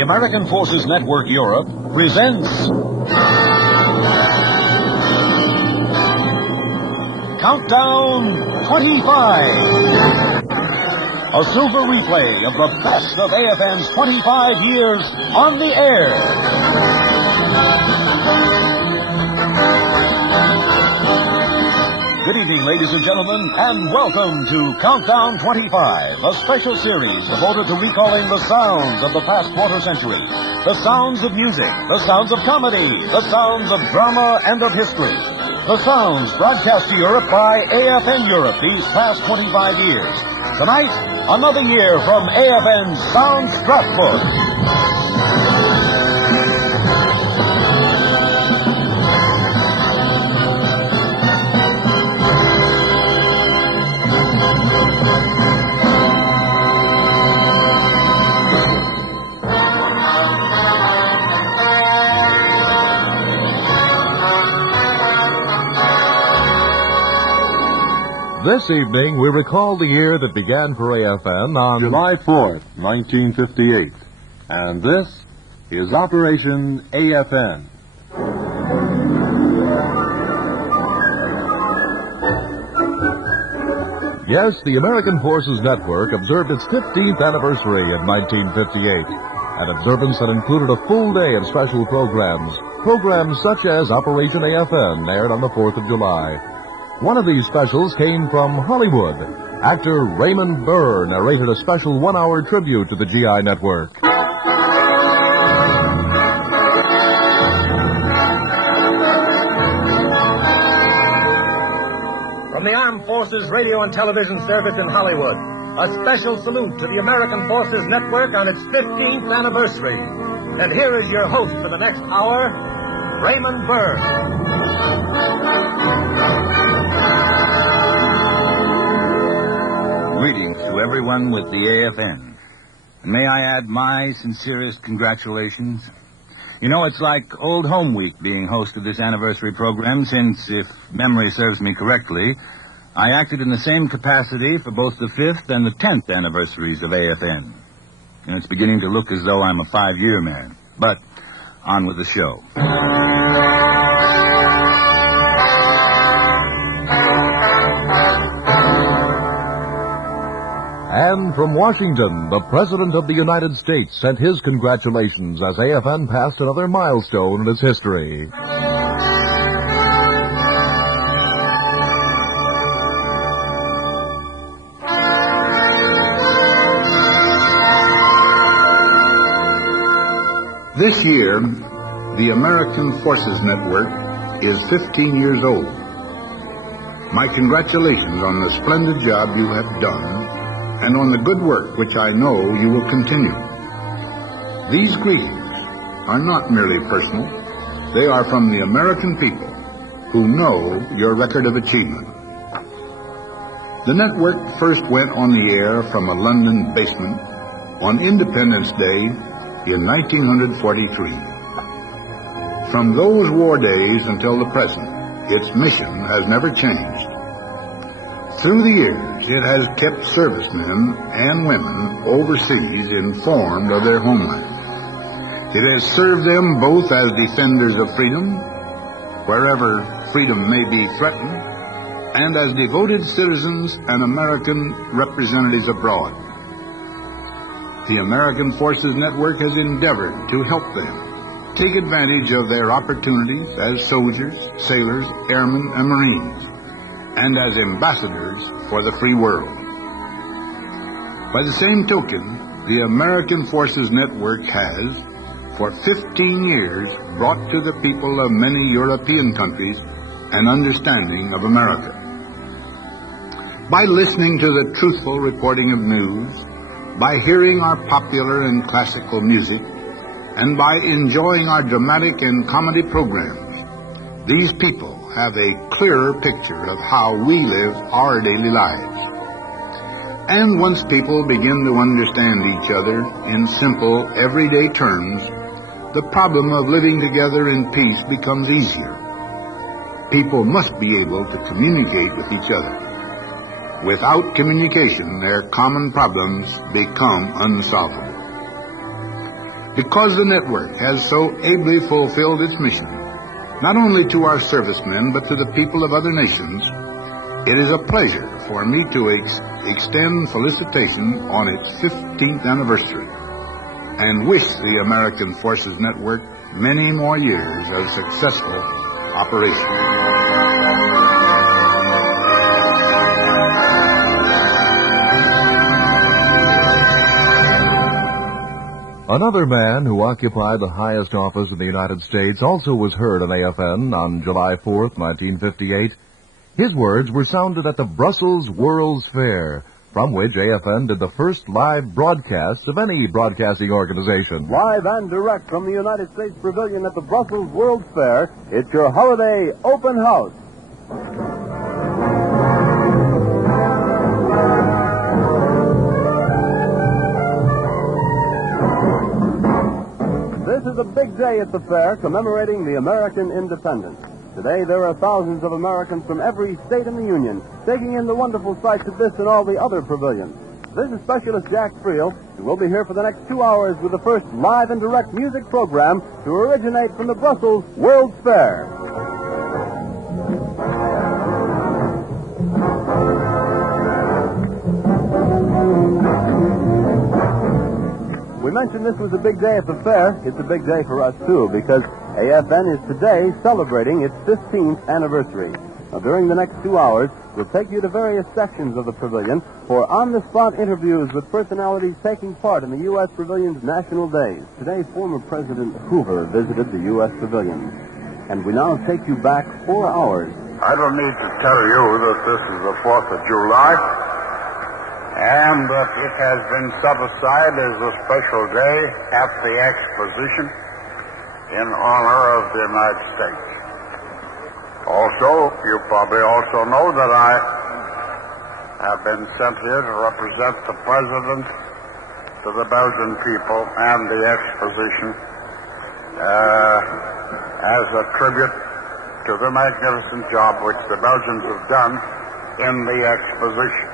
the American Forces Network Europe presents Countdown 25. A silver replay of the best of AFN's 25 years on the air. Good evening, ladies and gentlemen, and welcome to Countdown 25, a special series devoted to recalling the sounds of the past quarter century. The sounds of music, the sounds of comedy, the sounds of drama and of history. The sounds broadcast to Europe by AFN Europe these past 25 years. Tonight, another year from AFN's Sound Scrapbook. This evening, we recall the year that began for AFN on July 4th, 1958. And this is Operation AFN. Yes, the American Forces Network observed its 15th anniversary in 1958. An observance that included a full day of special programs. Programs such as Operation AFN aired on the 4th of July. One of these specials came from Hollywood. Actor Raymond Burr narrated a special one-hour tribute to the GI network. From the Armed Forces Radio and Television Service in Hollywood, a special salute to the American Forces Network on its 15th anniversary. And here is your host for the next hour, Raymond Burr. Greetings to everyone with the AFN. May I add my sincerest congratulations? You know, it's like Old Home Week being host of this anniversary program since, if memory serves me correctly, I acted in the same capacity for both the 5th and the 10th anniversaries of AFN. And it's beginning to look as though I'm a 5-year man. But on with the show. And from Washington, the President of the United States sent his congratulations as AFN passed another milestone in its history. This year, the American Forces Network is 15 years old. My congratulations on the splendid job you have done and on the good work which I know you will continue. These greetings are not merely personal. They are from the American people who know your record of achievement. The network first went on the air from a London basement on Independence Day in 1943. From those war days until the present, its mission has never changed. Through the years, it has kept servicemen and women overseas informed of their homeland. It has served them both as defenders of freedom, wherever freedom may be threatened, and as devoted citizens and American representatives abroad. The American Forces Network has endeavored to help them take advantage of their opportunities as soldiers, sailors, airmen, and Marines, and as ambassadors for the free world. By the same token, the American Forces Network has, for 15 years, brought to the people of many European countries an understanding of America. By listening to the truthful reporting of news, by hearing our popular and classical music, and by enjoying our dramatic and comedy programs, these people have a clearer picture of how we live our daily lives. And once people begin to understand each other in simple, everyday terms, the problem of living together in peace becomes easier. People must be able to communicate with each other. Without communication, their common problems become unsolvable. Because the network has so ably fulfilled its mission, not only to our servicemen, but to the people of other nations, it is a pleasure for me to extend felicitation on its 15th anniversary and wish the American Forces Network many more years of successful operation. Another man who occupied the highest office in the United States also was heard on AFN on July 4th, 1958. His words were sounded at the Brussels World's Fair, from which AFN did the first live broadcast of any broadcasting organization. Live and direct from the United States Pavilion at the Brussels World's Fair, it's your holiday open house. This is a big day at the fair commemorating the American independence. Today there are thousands of Americans from every state in the Union taking in the wonderful sights of this and all the other pavilions. This is Specialist Jack Friel, who will be here for the next 2 hours with the first live and direct music program to originate from the Brussels World's Fair. We mentioned this was a big day at the fair. It's a big day for us, too, because AFN is today celebrating its 15th anniversary. Now, during the next 2 hours, we'll take you to various sections of the pavilion for on-the-spot interviews with personalities taking part in the U.S. Pavilion's National Days. Today, former President Hoover visited the U.S. Pavilion. And we now take you back 4 hours. I don't need to tell you that this is the 4th of July. And that it has been set aside as a special day at the exposition in honor of the United States. Also, you probably also know that I have been sent here to represent the President to the Belgian people and the exposition as a tribute to the magnificent job which the Belgians have done in the exposition.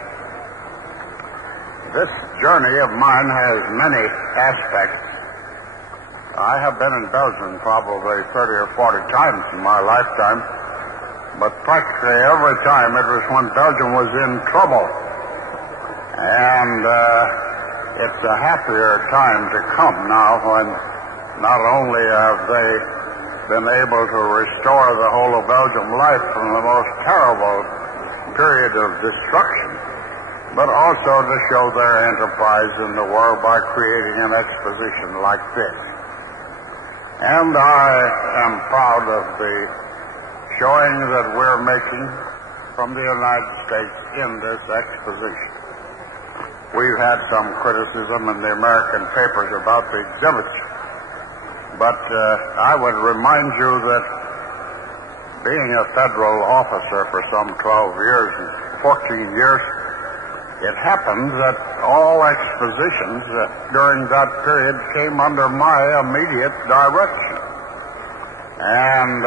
This journey of mine has many aspects. I have been in Belgium probably 30 or 40 times in my lifetime, but practically every time it was when Belgium was in trouble. And it's a happier time to come now when not only have they been able to restore the whole of Belgium life from the most terrible period of destruction, but also to show their enterprise in the world by creating an exposition like this. And I am proud of the showing that we're making from the United States in this exposition. We've had some criticism in the American papers about the exhibits, but I would remind you that being a federal officer for some 12 years and 14 years, it happened that all expositions during that period came under my immediate direction. And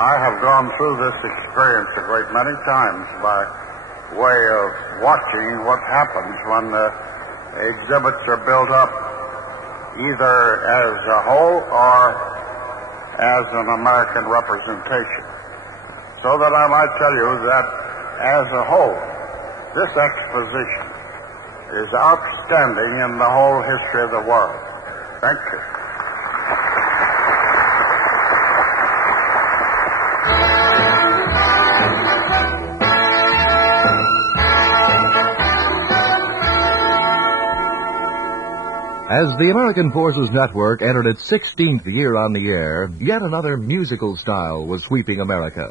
I have gone through this experience a great many times by way of watching what happens when the exhibits are built up, either as a whole or as an American representation. So that I might tell you that as a whole, this exposition is outstanding in the whole history of the world. Thank you. As the American Forces Network entered its 16th year on the air, yet another musical style was sweeping America.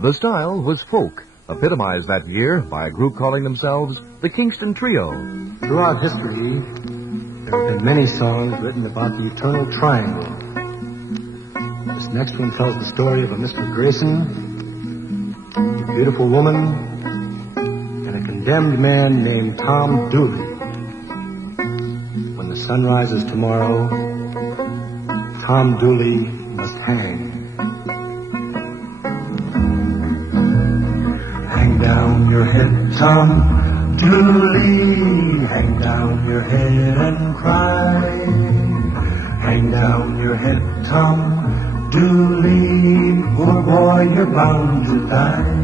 The style was folk, epitomized that year by a group calling themselves the Kingston Trio. Throughout history, there have been many songs written about the eternal triangle. This next one tells the story of a Mr. Grayson, a beautiful woman, and a condemned man named Tom Dooley. When the sun rises tomorrow, Tom Dooley must hang. Hang down your head, Tom Dooley, hang down your head and cry. your head, Tom Dooley. Poor boy, you're bound to die.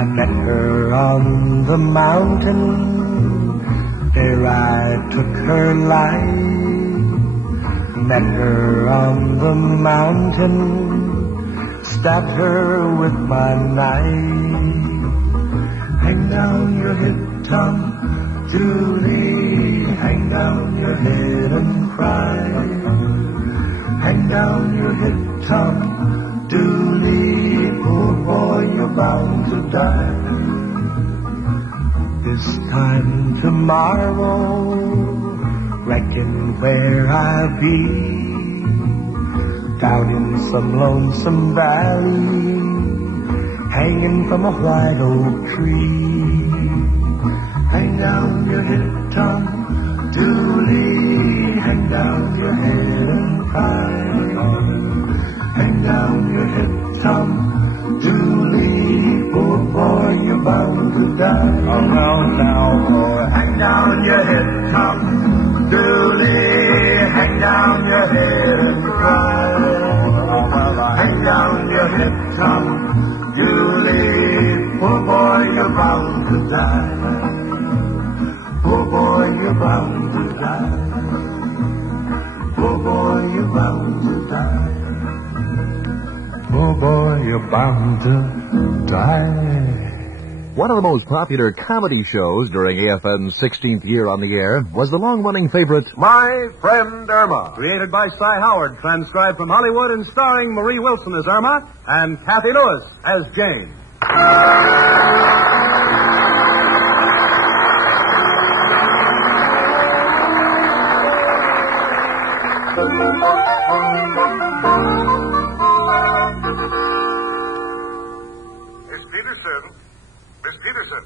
I met her on the mountain. There I took her life. Met her on the mountain. Stabbed her with my knife. Hang down your head, Tom Dooley, hang down your head and cry. Hang down your head, Tom Dooley, poor boy, you're bound to die. This time tomorrow, reckon where I'll be, down in some lonesome valley, hanging from a white oak tree. Hang down your head, Tom Dooley, hang down your head and cry. Hang down your head, Tom Dooley, poor boy, you're bound to die. Around now, boy, hang down your head, Tom Dooley, hang down your head and cry. Hang down your head, Tom Dooley, poor boy, you're bound to die. Poor boy, you're bound to die. Poor boy, you're bound to die. Poor boy, you're bound to die. One of the most popular comedy shows during AFN's 16th year on the air was the long-running favorite, My Friend Irma, created by Cy Howard, transcribed from Hollywood and starring Marie Wilson as Irma and Kathy Lewis as Jane. Miss Peterson.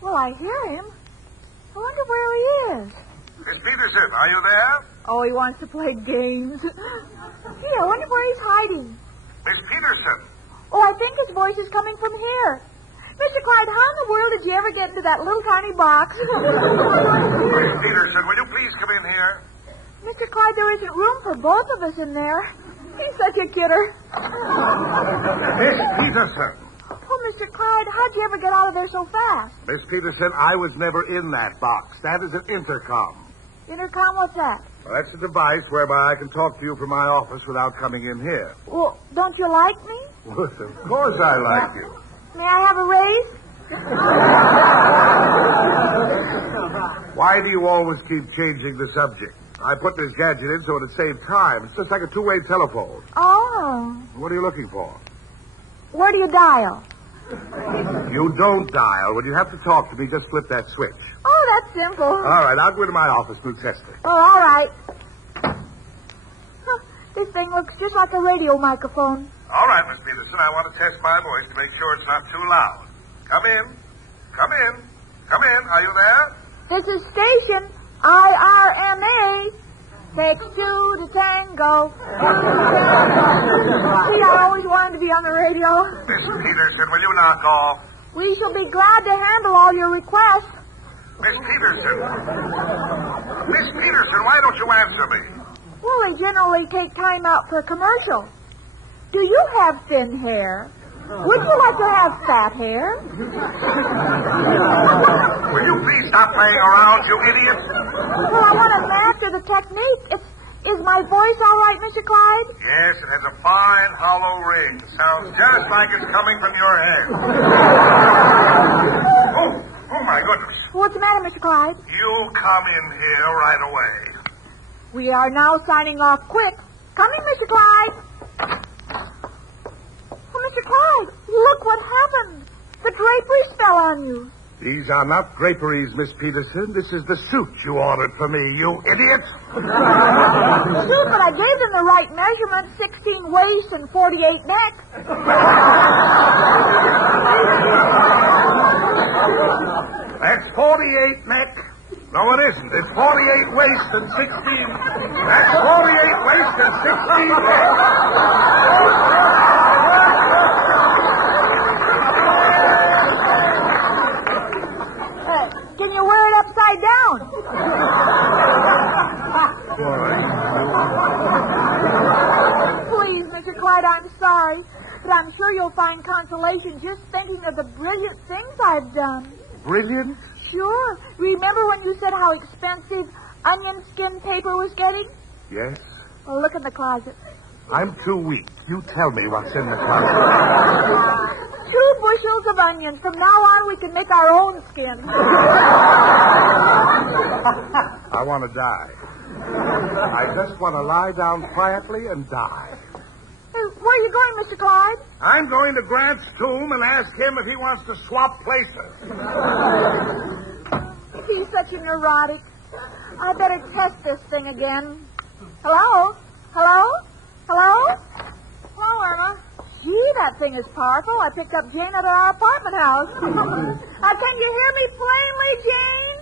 Well, I hear him. I wonder where he is. Miss Peterson, are you there? Oh, he wants to play games. Gee, I wonder where he's hiding. Miss Peterson. Oh, I think his voice is coming from here. Mr. Clyde, how in the world did you ever get into that little tiny box? Miss Peterson, will you please come in here? Mr. Clyde, there isn't room for both of us in there. He's such a kidder. Miss Peterson. Oh, Mr. Clyde, how'd you ever get out of there so fast? Miss Peterson, I was never in that box. That is an intercom. Intercom, what's that? Well, that's a device whereby I can talk to you from my office without coming in here. Well, don't you like me? Well, of course I like you. May I have a raise? Why do you always keep changing the subject? I put this gadget in so it'd save time. It's just like a two-way telephone. Oh. What are you looking for? Where do you dial? You don't dial. When you have to talk to me, just flip that switch. Oh, that's simple. All right, I'll go into my office, New Chester. Oh, all right. Huh, this thing looks just like a radio microphone. All right, Miss Peterson, I want to test my voice to make sure it's not too loud. Come in. Come in. Come in. Are you there? This is station IRMA. Takes two to tango. See, I always wanted to be on the radio. Miss Peterson, will you knock off? We shall be glad to handle all your requests. Miss Peterson. Miss Peterson, why don't you answer me? Well, they generally take time out for a commercial. Do you have thin hair? Would you like to have fat hair? Will you please stop playing around, you idiot? Well, I want to master the technique. Is my voice all right, Mr. Clyde? Yes, it has a fine, hollow ring. Sounds just like it's coming from your head. Oh, my goodness. What's the matter, Mr. Clyde? You come in here right away. We are now signing off quick. Come in, Mr. Clyde. Oh, Mr. Clyde, look what happened. The draperies fell on you. These are not draperies, Miss Peterson. This is the suit you ordered for me, you idiot. Suit, but I gave them the right measurement, 16 waist and 48 neck. That's 48 neck. No, it isn't. It's 48 waist and 16. That's 48 waist and 16 neck. Can you wear it upside down? Clyde, I'm sorry. But I'm sure you'll find consolation just thinking of the brilliant things I've done. Brilliant? Sure. Remember when you said how expensive onion skin paper was getting? Yes. Well, look in the closet. I'm too weak. You tell me what's in the closet. 2 bushels of onions. From now on, we can make our own skin. I want to die. I just want to lie down quietly and die. Where are you going, Mr. Clyde? I'm going to Grant's tomb and ask him if he wants to swap places. He's such a neurotic. I better test this thing again. Hello? Hello? Hello? Hello, Irma. Gee, that thing is powerful. I picked up Jane at our apartment house. Can you hear me plainly, Jane?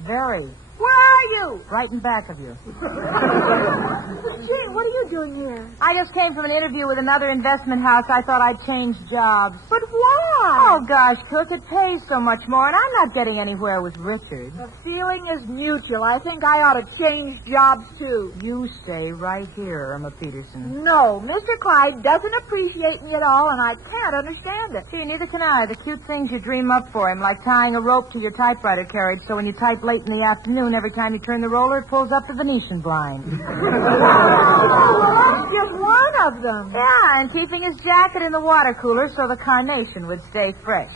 Very. Where are you? Right in back of you. Jane, what are you doing here? I just came from an interview with another investment house. I thought I'd change jobs. But why? Oh, gosh, Cook, it pays so much more, and I'm not getting anywhere with Richard. The feeling is mutual. I think I ought to change jobs, too. You stay right here, Irma Peterson. No, Mr. Clyde doesn't appreciate me at all, and I can't understand it. Gee, neither can I. The cute things you dream up for him, like tying a rope to your typewriter carriage so when you type late in the afternoon, every time you turn the roller, it pulls up the Venetian blind. Well, that's just one of them. Yeah, and keeping his jacket in the water cooler so the carnation would stay fresh.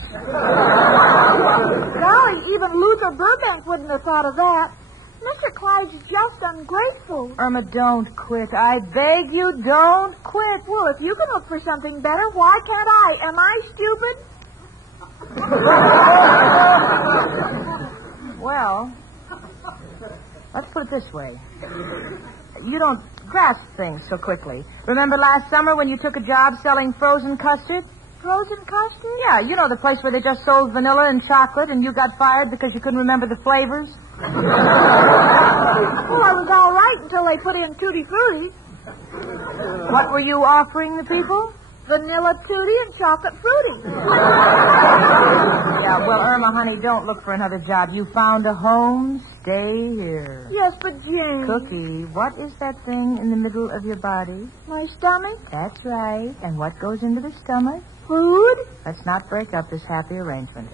Golly, even Luther Burbank wouldn't have thought of that. Mr. Clyde's just ungrateful. Irma, don't quit. I beg you, don't quit. Well, if you can look for something better, why can't I? Am I stupid? Well, let's put it this way. You don't grasp things so quickly. Remember last summer when you took a job selling frozen custard? Frozen custard? Yeah, you know the place where they just sold vanilla and chocolate and you got fired because you couldn't remember the flavors? Well, I was all right until they put in Tutti Frutti. What were you offering the people? Vanilla Tutti and chocolate fruity. Yeah, well, Irma, honey, don't look for another job. You found a home. Stay here. Yes, but Jane... Cookie, what is that thing in the middle of your body? My stomach? That's right. And what goes into the stomach? Food? Let's not break up this happy arrangement.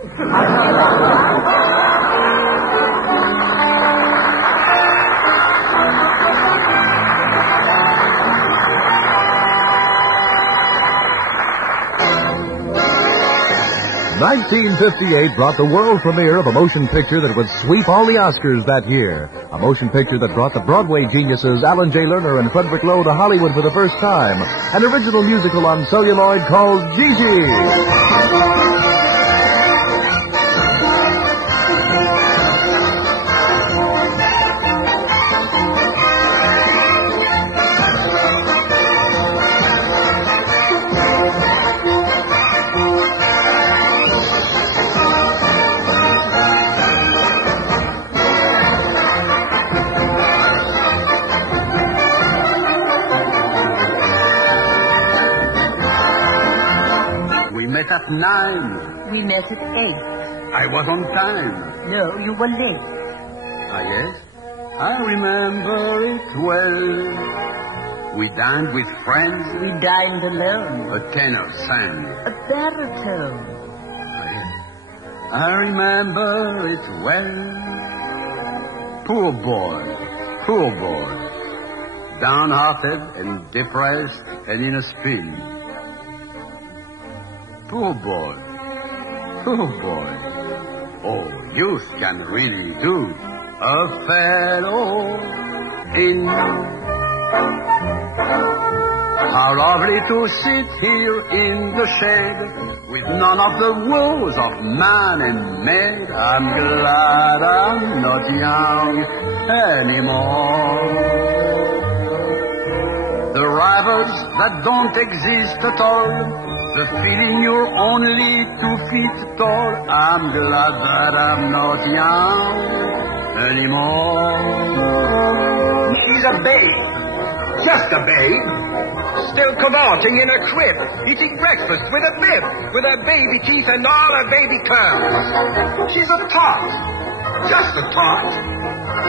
1958 brought the world premiere of a motion picture that would sweep all the Oscars that year. A motion picture that brought the Broadway geniuses Alan J. Lerner and Frederick Lowe to Hollywood for the first time. An original musical on celluloid called Gigi. At 9. We met at 8. I was on time. No, you were late. Ah, yes? I remember it well. We dined with friends. We dined alone. A tenor sang. A baritone. Ah, yes. I remember it well. Poor boy. Poor boy. Downhearted and depressed and in a spin. Poor boy. Poor boy. Oh, youth can really do a fellow in. How lovely to sit here in the shade with none of the woes of man and maid. I'm glad I'm not young anymore. The rivals that don't exist at all, the feeling you're only 2 feet tall. I'm glad that I'm not young anymore. She's a babe. Just a babe. Still cavorting in a crib, eating breakfast with a bib, with her baby teeth and all her baby curls. She's a tot. Just a thought.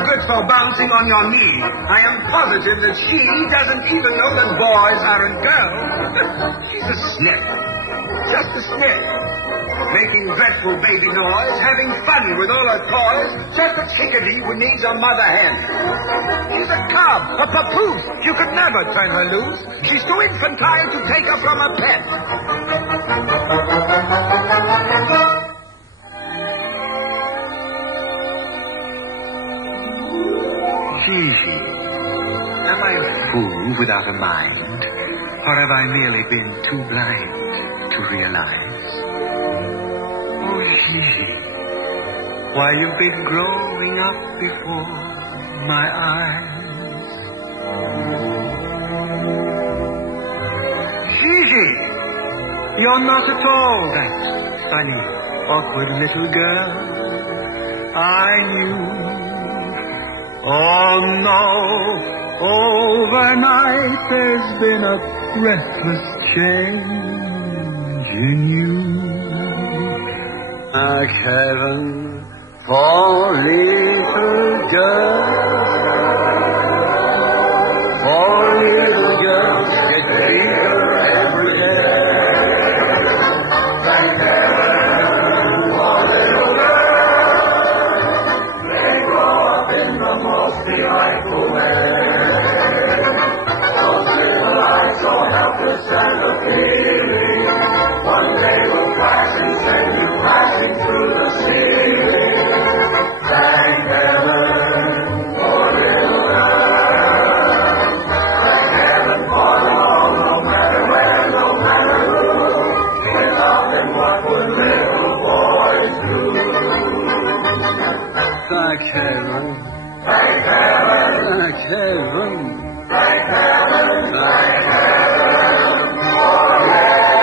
Good for bouncing on your knee. I am positive that she doesn't even know that boys aren't girls. She's a snip. Just a snip. Making dreadful baby noise, having fun with all her toys. Just a chickadee who needs a mother hen. She's a cub, a papoose. You could never turn her loose. She's too infantile to take her from a pet. Gigi, am I a fool without a mind? Or have I merely been too blind to realize? Oh, Gigi, why you've been growing up before my eyes. Gigi, you're not at all that funny, awkward little girl I knew. Oh, no, overnight there's been a breathless change in you. Like heaven for little girls. For little girls get bigger every day. Like heaven for little girls. They grow up in the most delightful way. Those little eyes so helpless and appealing. One day will flash and send you crashing through the ceiling. Thank heaven for little girls. Thank heaven for all, no matter where, no matter who. It's often what would little boys do. Thank heaven. Thank heaven. Thank heaven. Thank heaven. Thank heaven for little.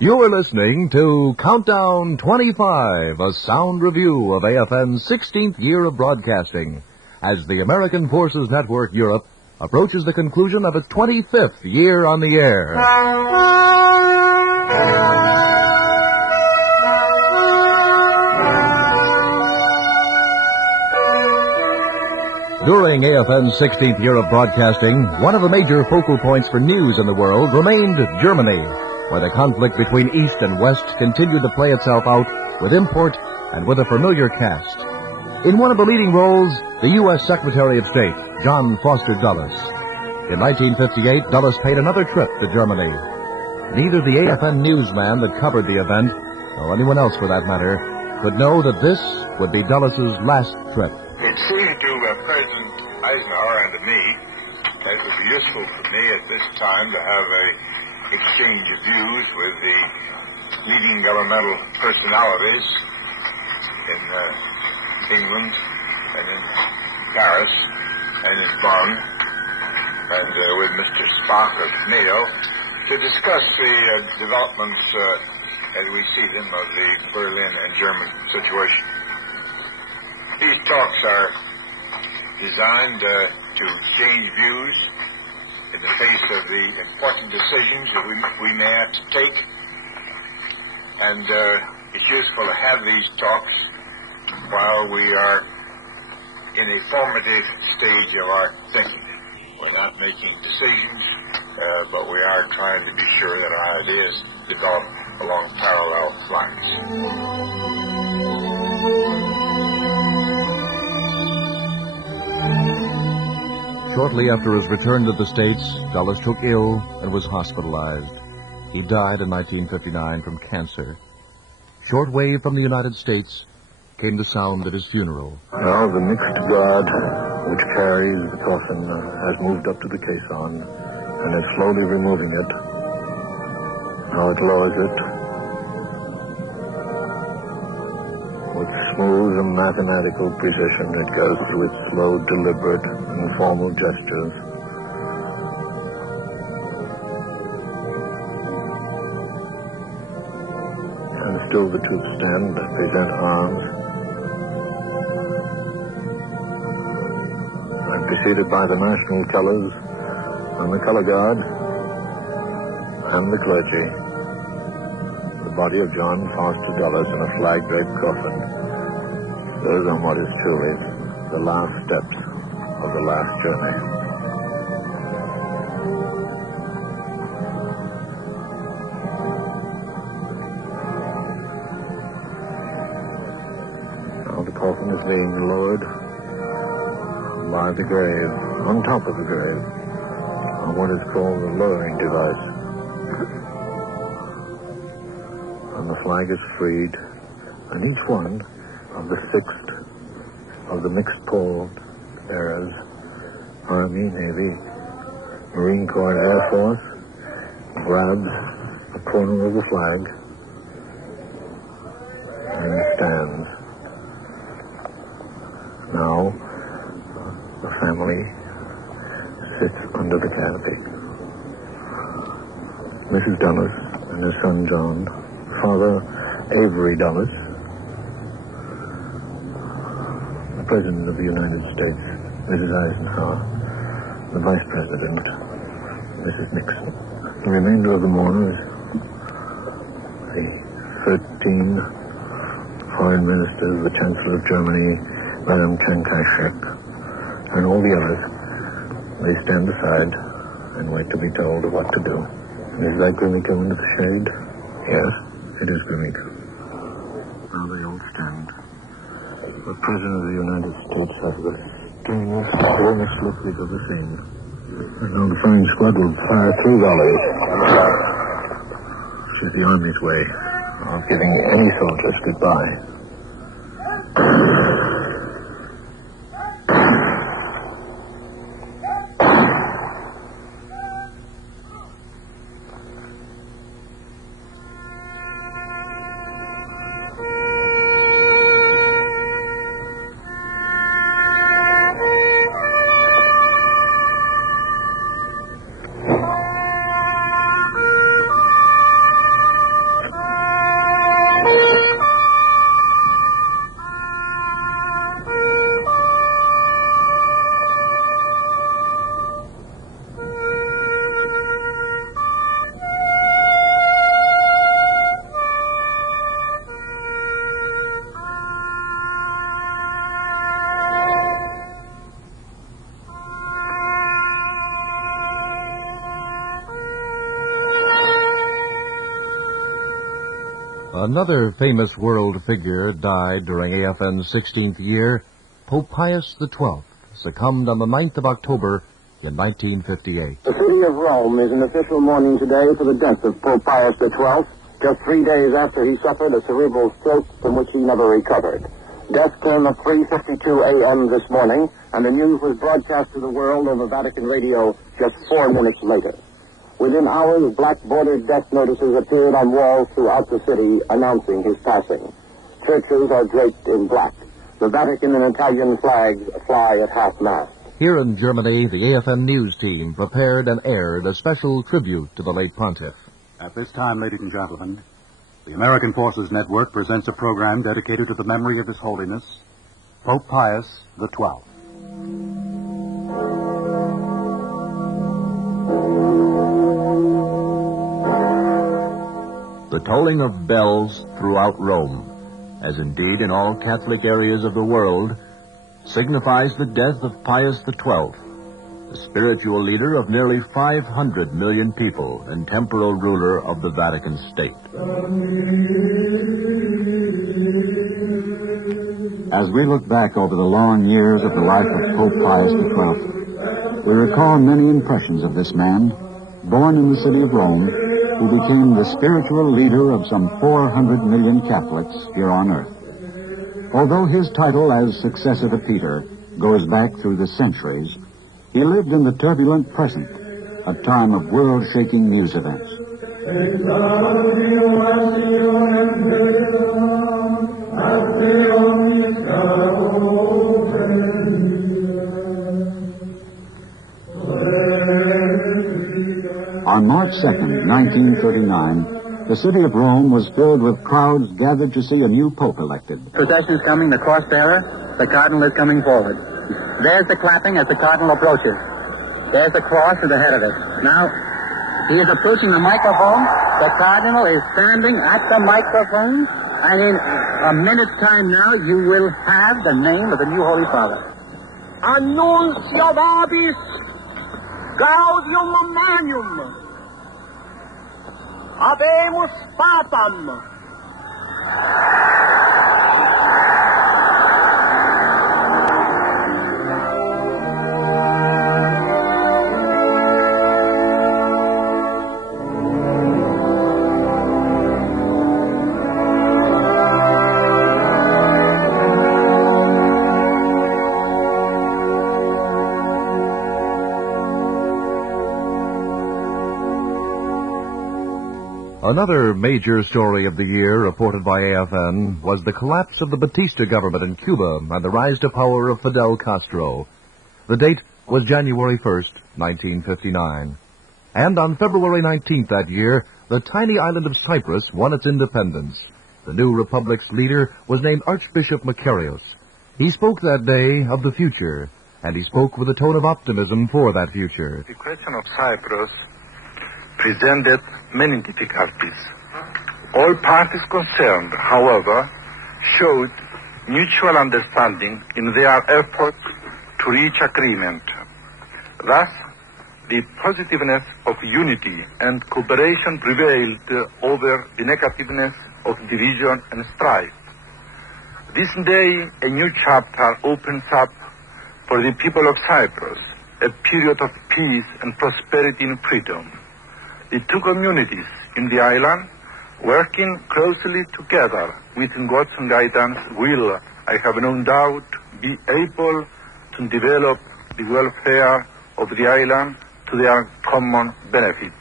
You are listening to Countdown 25, a sound review of AFN's 16th year of broadcasting, as the American Forces Network Europe approaches the conclusion of its 25th year on the air. During AFN's 16th year of broadcasting, one of the major focal points for news in the world remained Germany, where the conflict between East and West continued to play itself out with import and with a familiar cast. In one of the leading roles, the U.S. Secretary of State, John Foster Dulles. In 1958, Dulles paid another trip to Germany. Neither the AFN newsman that covered the event, or anyone else for that matter, could know that this would be Dulles' last trip. It seemed to President Eisenhower and to me that it would be useful for me at this time to have a exchange of views with the leading governmental personalities in England and in Paris and in Bonn and with Mr. Spock of NATO to discuss the developments as we see them of the Berlin and German situation. These talks are designed to exchange views in the face of the important decisions that we may have to take. And it's useful to have these talks while we are in a formative stage of our thinking. We're not making decisions, but we are trying to be sure that our ideas develop along parallel lines. Shortly after his return to the States, Dulles took ill and was hospitalized. He died in 1959 from cancer. Shortwave from the United States came the sound at his funeral. Now the mixed guard which carries the coffin has moved up to the caisson and is slowly removing it. Now it lowers it. With smooth and mathematical precision, it goes through its slow, deliberate, and formal gestures. And still the troops stand, present arms. preceded by the national colors and the color guard and the clergy. The body of John Foster Dulles in a flag-draped coffin goes on what is truly the last steps of the last journey. Now the coffin is being lowered by the grave, on top of the grave, on what is called the lowering device. And the flag is freed, and each one of the 6th of the mixed pole eras, Army, Navy, Marine Corps, Air Force, grabs a corner of the flag and stands. Now, the family sits under the canopy. Mrs. Dulles and her son John, Father Avery Dulles, the President of the United States, Mrs. Eisenhower, the Vice President, Mrs. Nixon. The remainder of the mourners, the 13 foreign ministers, the Chancellor of Germany, Madame Chiang-Kai-shek, and all the others, they stand aside and wait to be told of what to do. Is that Grimiko into the shade? Yes, it is Grimiko. Now they all stand. The President of the United States has the greenish look we've ever seen. And now the firing squad will fire 3 volleys. This is the Army's way of giving any soldiers goodbye. Another famous world figure died during AFN's 16th year. Pope Pius XII succumbed on the 9th of October in 1958. The city of Rome is in official mourning today for the death of Pope Pius XII, just 3 days after he suffered a cerebral stroke from which he never recovered. Death came at 3:52 a.m. this morning, and the news was broadcast to the world over Vatican Radio just 4 minutes later. Within hours, black-bordered death notices appeared on walls throughout the city announcing his passing. Churches are draped in black. The Vatican and Italian flags fly at half-mast. Here in Germany, the AFN News team prepared and aired a special tribute to the late pontiff. At this time, ladies and gentlemen, the American Forces Network presents a program dedicated to the memory of His Holiness, Pope Pius XII. The tolling of bells throughout Rome, as indeed in all Catholic areas of the world, signifies the death of Pius XII, the spiritual leader of nearly 500 million people and temporal ruler of the Vatican State. As we look back over the long years of the life of Pope Pius XII, we recall many impressions of this man, born in the city of Rome, who became the spiritual leader of some 400 million Catholics here on earth. Although his title as successor to Peter goes back through the centuries, he lived in the turbulent present, a time of world-shaking news events. On March 2nd, 1939, the city of Rome was filled with crowds gathered to see a new pope elected. Procession is coming, the cross bearer, the cardinal is coming forward. There's the clapping as the Cardinal approaches. There's the cross at the head of it. Now, he is approaching the microphone. The Cardinal is standing at the microphone. I mean, a minute's time now, you will have the name of the new Holy Father. Annuncia vobis Gaudium Magnum. Habemus Papam. Another major story of the year reported by AFN was the collapse of the Batista government in Cuba and the rise to power of Fidel Castro. The date was January 1st, 1959. And on February 19th that year, the tiny island of Cyprus won its independence. The new republic's leader was named Archbishop Macarius. He spoke that day of the future, and he spoke with a tone of optimism for that future. The question of Cyprus presented many difficulties. All parties concerned, however, showed mutual understanding in their effort to reach agreement. Thus, the positiveness of unity and cooperation prevailed over the negativeness of division and strife. This day, a new chapter opens up for the people of Cyprus, a period of peace and prosperity and freedom. The two communities in the island, working closely together within God's guidance, will, I have no doubt, be able to develop the welfare of the island to their common benefit.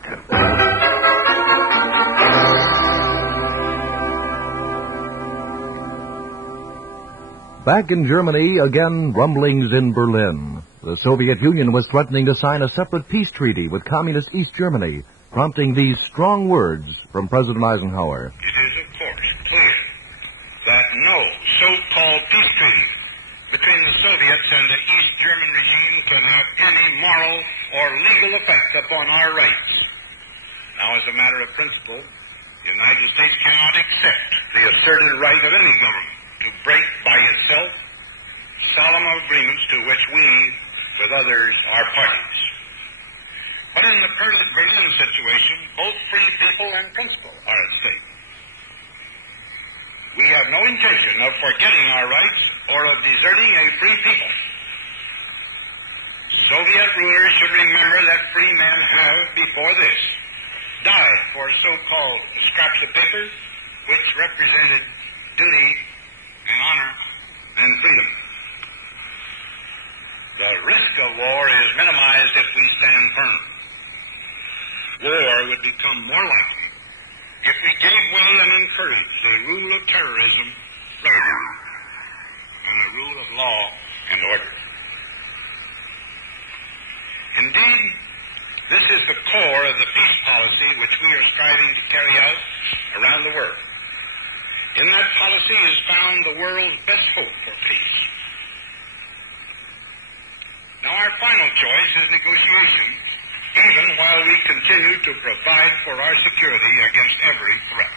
Back in Germany, again rumblings in Berlin. The Soviet Union was threatening to sign a separate peace treaty with communist East Germany, prompting these strong words from President Eisenhower. It is, of course, clear that no so-called peace treaty between the Soviets and the East German regime can have any moral or legal effect upon our rights. Now, as a matter of principle, the United States cannot accept the asserted right of any government to break by itself solemn agreements to which we, with others, are parties. But in the Berlin situation, both free people and principle are at stake. We have no intention of forgetting our rights or of deserting a free people. Soviet rulers should remember that free men have, before this, died for so-called scraps of paper which represented duty and honor and freedom. The risk of war is minimized if we stand firm. War would become more likely if we gave way and encouraged a rule of terrorism rather than a rule of law and order. Indeed, this is the core of the peace policy which we are striving to carry out around the world. In that policy is found the world's best hope for peace. Now, our final choice is negotiation, even while we continue to provide for our security against every threat.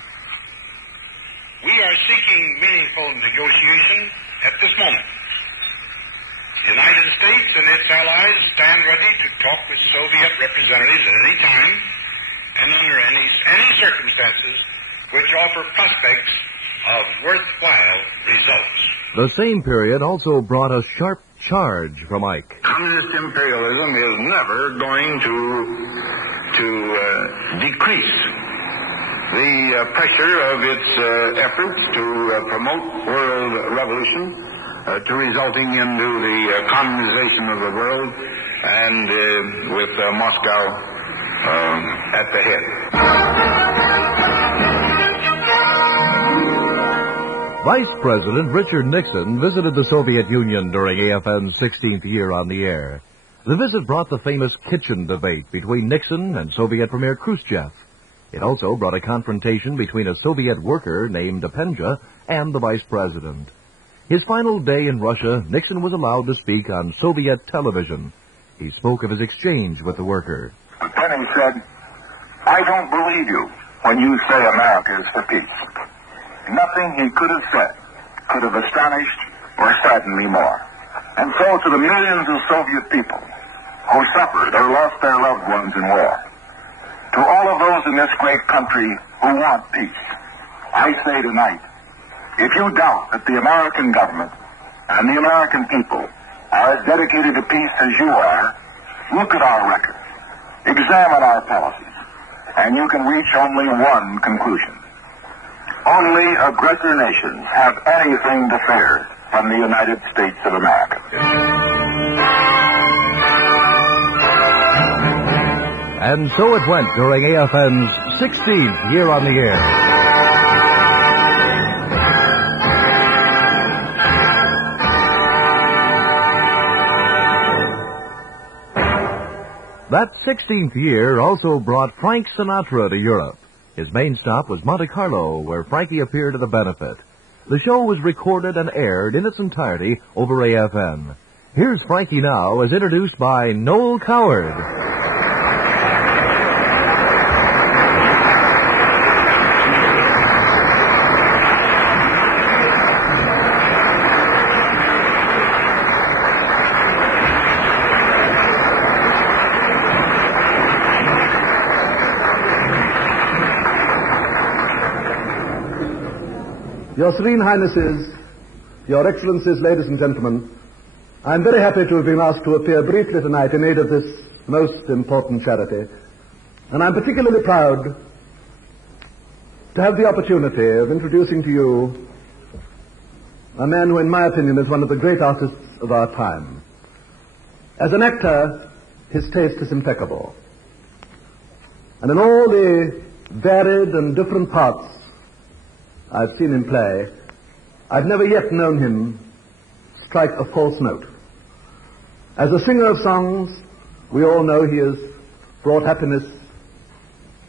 We are seeking meaningful negotiation at this moment. The United States and its allies stand ready to talk with Soviet representatives at any time and under any circumstances which offer prospects of worthwhile results. The same period also brought a sharp charge from Ike. Communist imperialism is never going to decrease the pressure of its efforts to promote world revolution, to resulting into the communization of the world, and with Moscow at the head. Vice President Richard Nixon visited the Soviet Union during AFN's 16th year on the air. The visit brought the famous kitchen debate between Nixon and Soviet Premier Khrushchev. It also brought a confrontation between a Soviet worker named Apenja and the Vice President. His final day in Russia, Nixon was allowed to speak on Soviet television. He spoke of his exchange with the worker. Kenney said, "I don't believe you when you say America is for peace." Nothing he could have said could have astonished or saddened me more. And so to the millions of Soviet people who suffered or lost their loved ones in war, to all of those in this great country who want peace, I say tonight, if you doubt that the American government and the American people are as dedicated to peace as you are, look at our record, examine our policies, and you can reach only one conclusion. Only aggressor nations have anything to fear from the United States of America. And so it went during AFN's 16th year on the air. That 16th year also brought Frank Sinatra to Europe. His main stop was Monte Carlo, where Frankie appeared at a benefit. The show was recorded and aired in its entirety over AFN. Here's Frankie now, as introduced by Noel Coward. Your Serene Highnesses, Your Excellencies, ladies and gentlemen, I am very happy to have been asked to appear briefly tonight in aid of this most important charity, and I'm particularly proud to have the opportunity of introducing to you a man who, in my opinion, is one of the great artists of our time. As an actor, his taste is impeccable, and in all the varied and different parts I've seen him play, I've never yet known him strike a false note. As a singer of songs, we all know he has brought happiness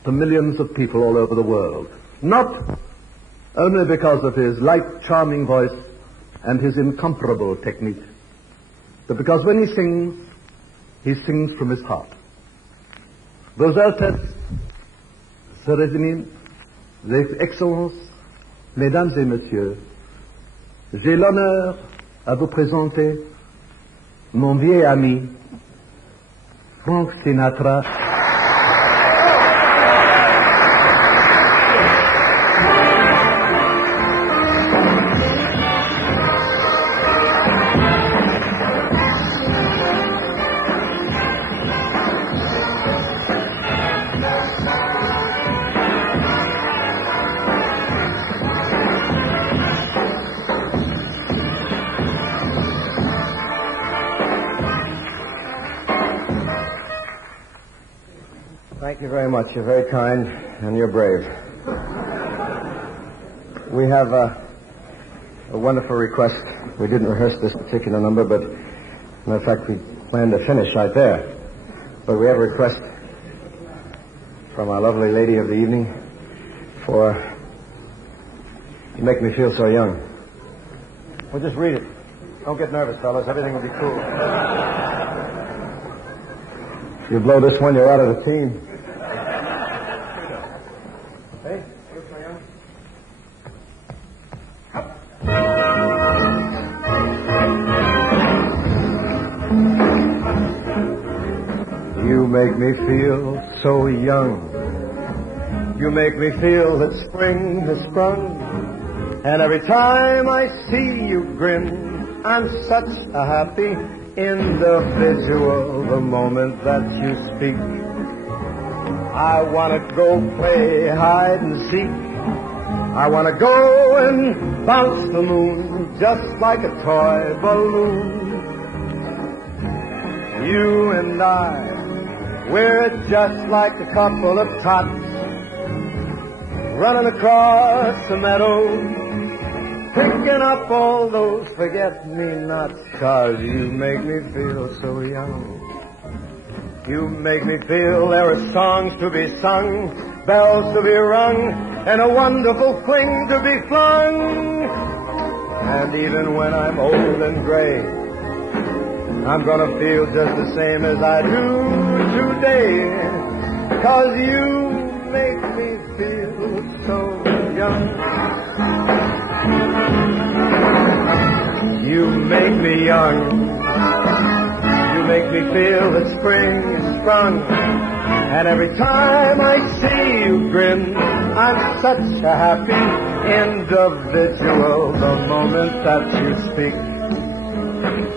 to millions of people all over the world. Not only because of his light, charming voice and his incomparable technique, but because when he sings from his heart. Vos Altesses, Sérénissime, Vos Excellences, Mesdames et Messieurs, j'ai l'honneur à vous présenter mon vieil ami, Frank Sinatra. Thank you very much. You're very kind, and you're brave. We have a wonderful request. We didn't rehearse this particular number, but matter of fact, we planned to finish right there. But we have a request from our lovely lady of the evening for "You Make Me Feel So Young." Well, just read it. Don't get nervous, fellas. Everything will be cool. If you blow this one, you're out of the team. Hey, feel so young? You make me feel so young. You make me feel that spring has sprung. And every time I see you grin, I'm such a happy individual the moment that you speak. I want to go play hide and seek. I want to go and bounce the moon just like a toy balloon. You and I, we're just like a couple of tots running across the meadow, picking up all those forget-me-nots, 'cause you make me feel so young. You make me feel there are songs to be sung, bells to be rung, and a wonderful fling to be flung. And even when I'm old and gray, I'm gonna feel just the same as I do today. 'Cause you make me feel so young. You make me young. You make me feel that spring is sprung. And every time I see you grin, I'm such a happy individual. The moment that you speak,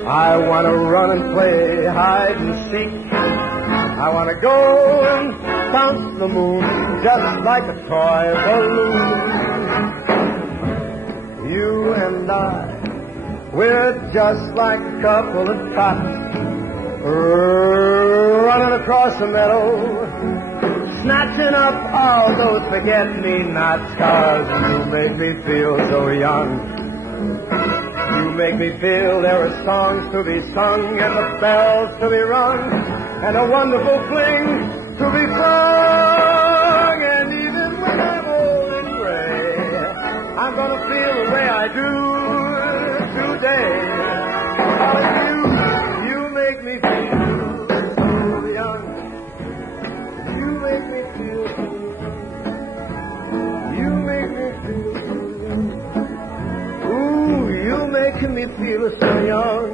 I want to run and play hide and seek. I want to go and bounce the moon just like a toy balloon. You and I, we're just like a couple of tots running across the meadow, snatching up all those forget-me-nots. 'Cause you make me feel so young. You make me feel there are songs to be sung and the bells to be rung and a wonderful fling to be flung. And even when I'm old and gray, I'm gonna feel the way I do today. 'Cause you make me feel so young. You make me feel so young. You make me feel so young. Ooh, you making me feel so young.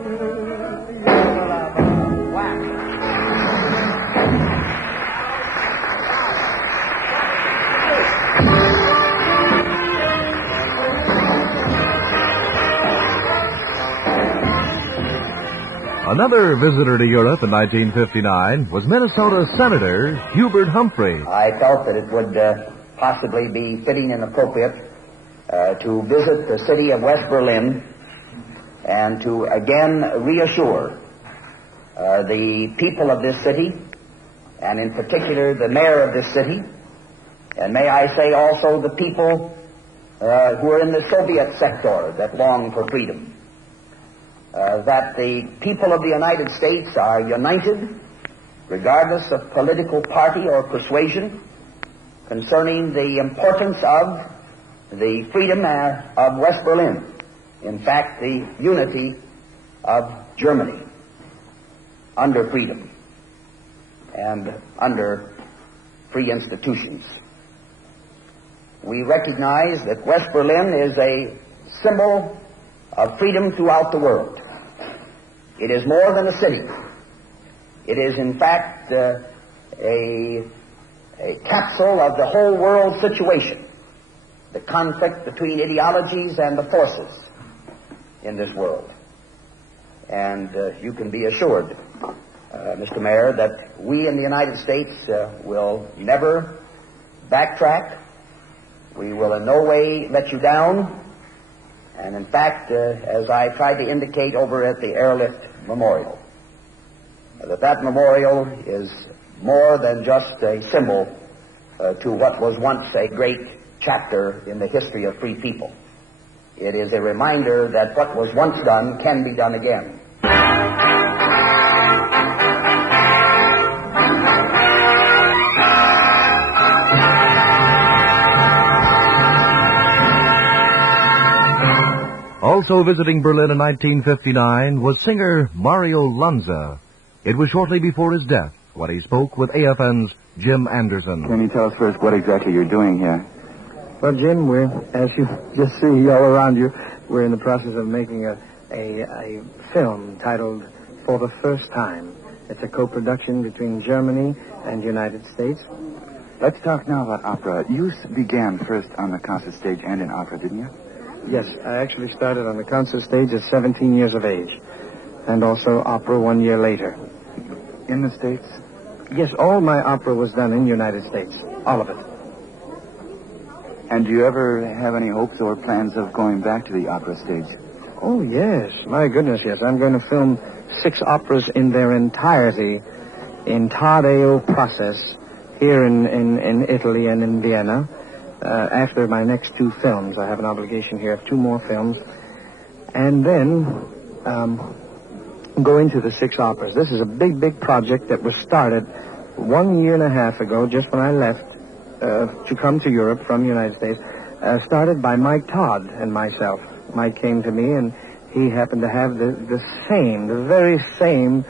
Another visitor to Europe in 1959 was Minnesota Senator Hubert Humphrey. I felt that it would possibly be fitting and appropriate to visit the city of West Berlin and to again reassure the people of this city, and in particular the mayor of this city, and may I say also the people who are in the Soviet sector that long for freedom, that the people of the United States are united, regardless of political party or persuasion, concerning the importance of the freedom of West Berlin. In fact, the unity of Germany under freedom and under free institutions. We recognize that West Berlin is a symbol of freedom throughout the world. It is more than a city. It is, in fact, a capsule of the whole world situation, the conflict between ideologies and the forces in this world. And you can be assured, Mr. Mayor, that we in the United States will never backtrack. We will in no way let you down. And in fact, as I tried to indicate over at the Airlift Memorial, that memorial is more than just a symbol to what was once a great chapter in the history of free people. It is a reminder that what was once done can be done again. Also visiting Berlin in 1959 was singer Mario Lanza. It was shortly before his death when he spoke with AFN's Jim Anderson. Can you tell us first what exactly you're doing here? Well, Jim, we're, as you just see all around you, we're in the process of making a film titled For the First Time. It's a co-production between Germany and United States. Let's talk now about opera. You began first on the concert stage and in opera, didn't you? Yes, I actually started on the concert stage at 17 years of age, and also opera 1 year later. In the States? Yes, all my opera was done in the United States, all of it. And do you ever have any hopes or plans of going back to the opera stage? Oh, yes. My goodness, yes. I'm going to film 6 operas in their entirety in Tardeo process here in Italy and in Vienna. After my next 2 films, I have an obligation here of 2 more films. And then go into the 6 operas. This is a big, big project that was started 1 year and a half ago, just when I left to come to Europe from the United States, started by Mike Todd and myself. Mike came to me, and he happened to have the very same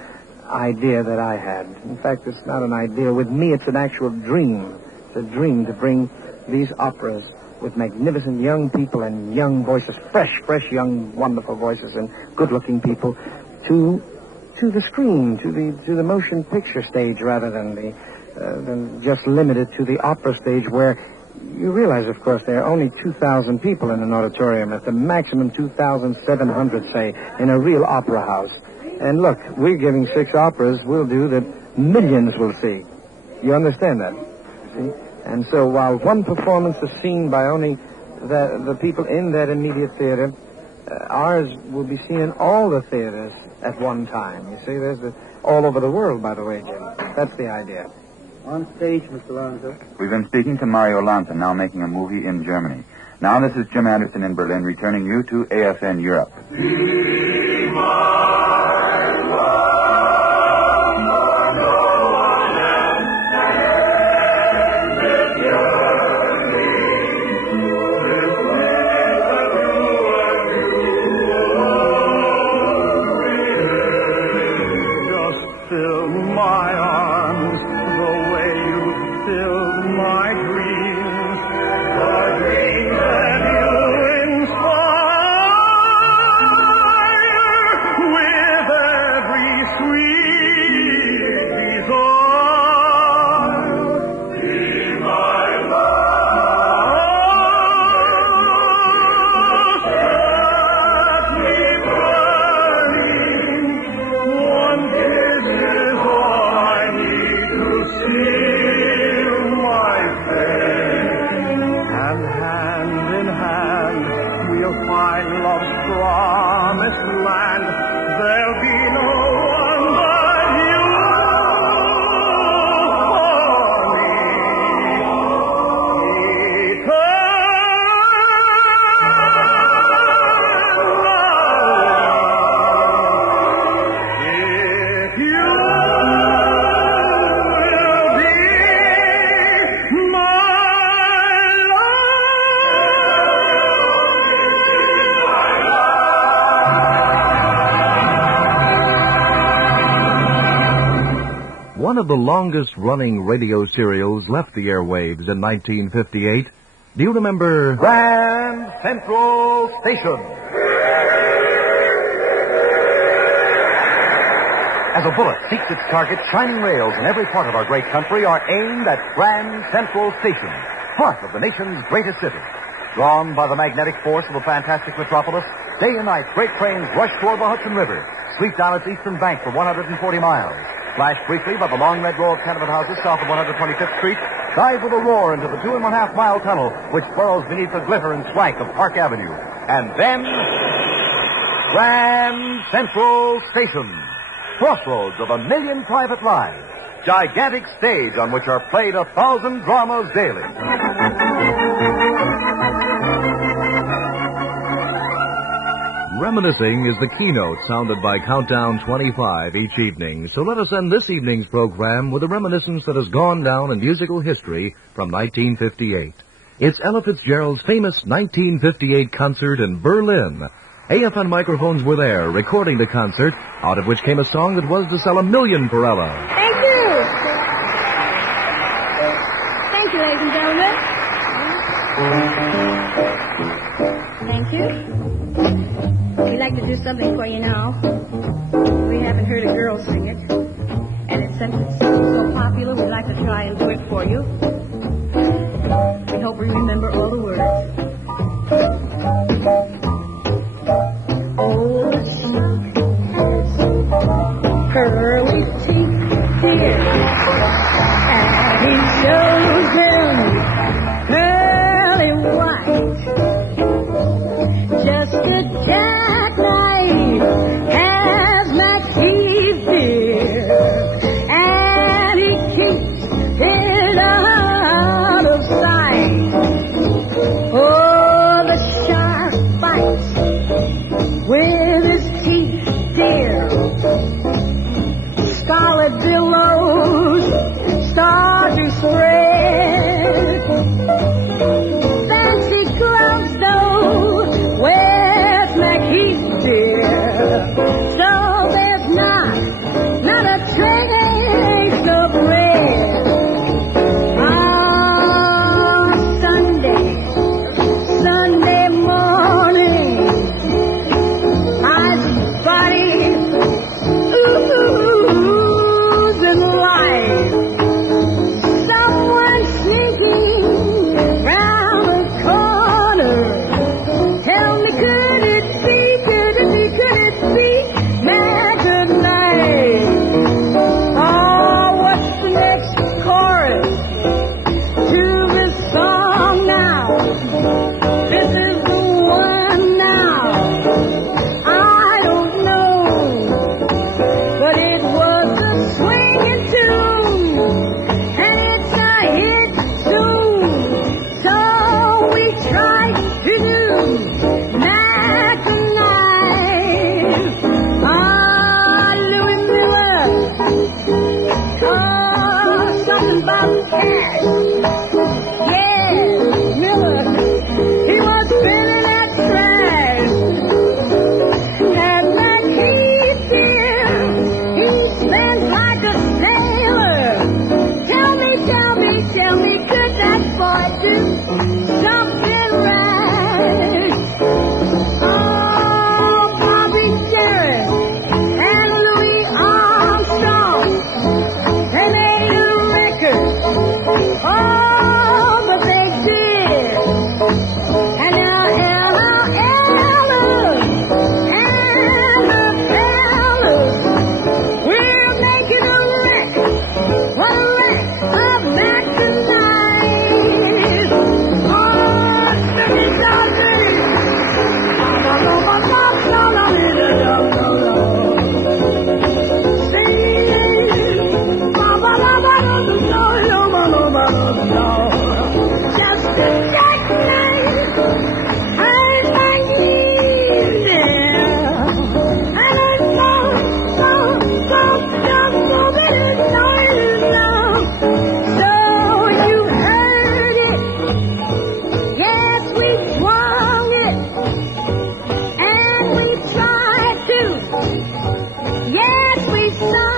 idea that I had. In fact, it's not an idea. With me, it's an actual dream. It's a dream to bring these operas with magnificent young people and young voices, fresh, young, wonderful voices and good-looking people to the screen, to the motion picture stage rather than just limited to the opera stage, where you realize, of course, there are only 2,000 people in an auditorium, at the maximum 2,700, say, in a real opera house. And look, we're giving 6 operas we'll do that millions will see. You understand that? See? And so while one performance is seen by only the people in that immediate theater, ours will be seen in all the theaters at one time. You see, there's all over the world, by the way, Jim. That's the idea. On stage, Mr. Lanza. We've been speaking to Mario Lanza, now making a movie in Germany. Now this is Jim Anderson in Berlin, returning you to AFN Europe. One of the longest-running radio serials left the airwaves in 1958. Do you remember Grand Central Station? As a bullet seeks its target, shining rails in every part of our great country are aimed at Grand Central Station, heart of the nation's greatest city. Drawn by the magnetic force of a fantastic metropolis, day and night freight trains rush toward the Hudson River, sweep down its eastern bank for 140 miles, flash briefly by the long red row of tenement houses south of 125th Street, dive with a roar into the 2.5-mile tunnel which burrows beneath the glitter and swank of Park Avenue. And then, Grand Central Station, crossroads of 1 million private lives, gigantic stage on which are played 1,000 dramas daily. Reminiscing is the keynote sounded by Countdown 25 each evening, so let us end this evening's program with a reminiscence that has gone down in musical history from 1958. It's Ella Fitzgerald's famous 1958 concert in Berlin. AFN microphones were there, recording the concert, out of which came a song that was to sell 1 million for Ella. Thank you. Thank you, ladies and gentlemen. Thank you. We'd like to do something for you now. We haven't heard a girl sing it. And since it's so popular, we'd like to try and do it for you. We hope we remember all the words. Oh, the sun has curly teeth, dear, and he shows them pearly white. Just a jackknife has my teeth, dear, and he keeps it out of sight. Oh, the shark bites with his teeth, dear.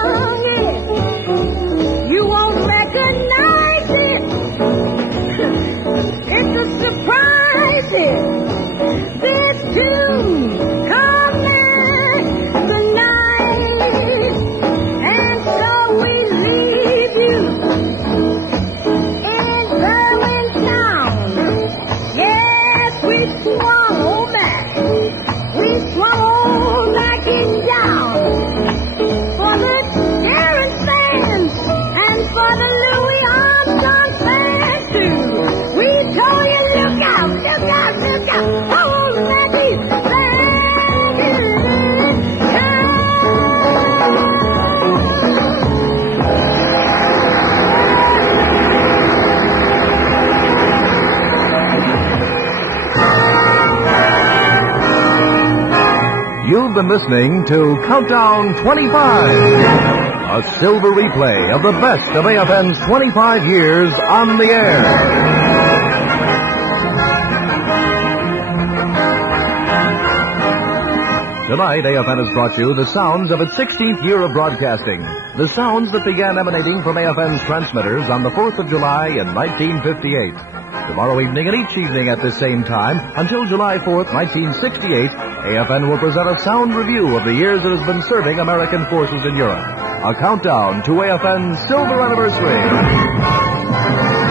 sung it. You won't recognize it. It's a surprise hit. This tune coming tonight. And so we leave you in Birmingham. Yes, we swung back. We swung back in down. For the Darren fans and for the Louis Armstrong fans too. We told you, look out, look out, look out. Oh, Matty, You've been listening to Countdown 25, a silver replay of the best of AFN's 25 years on the air. Tonight, AFN has brought you the sounds of its 16th year of broadcasting. The sounds that began emanating from AFN's transmitters on the 4th of July in 1958. Tomorrow evening and each evening at this same time, until July 4th, 1968, AFN will present a sound review of the years it has been serving American forces in Europe. A countdown to AFN's silver anniversary.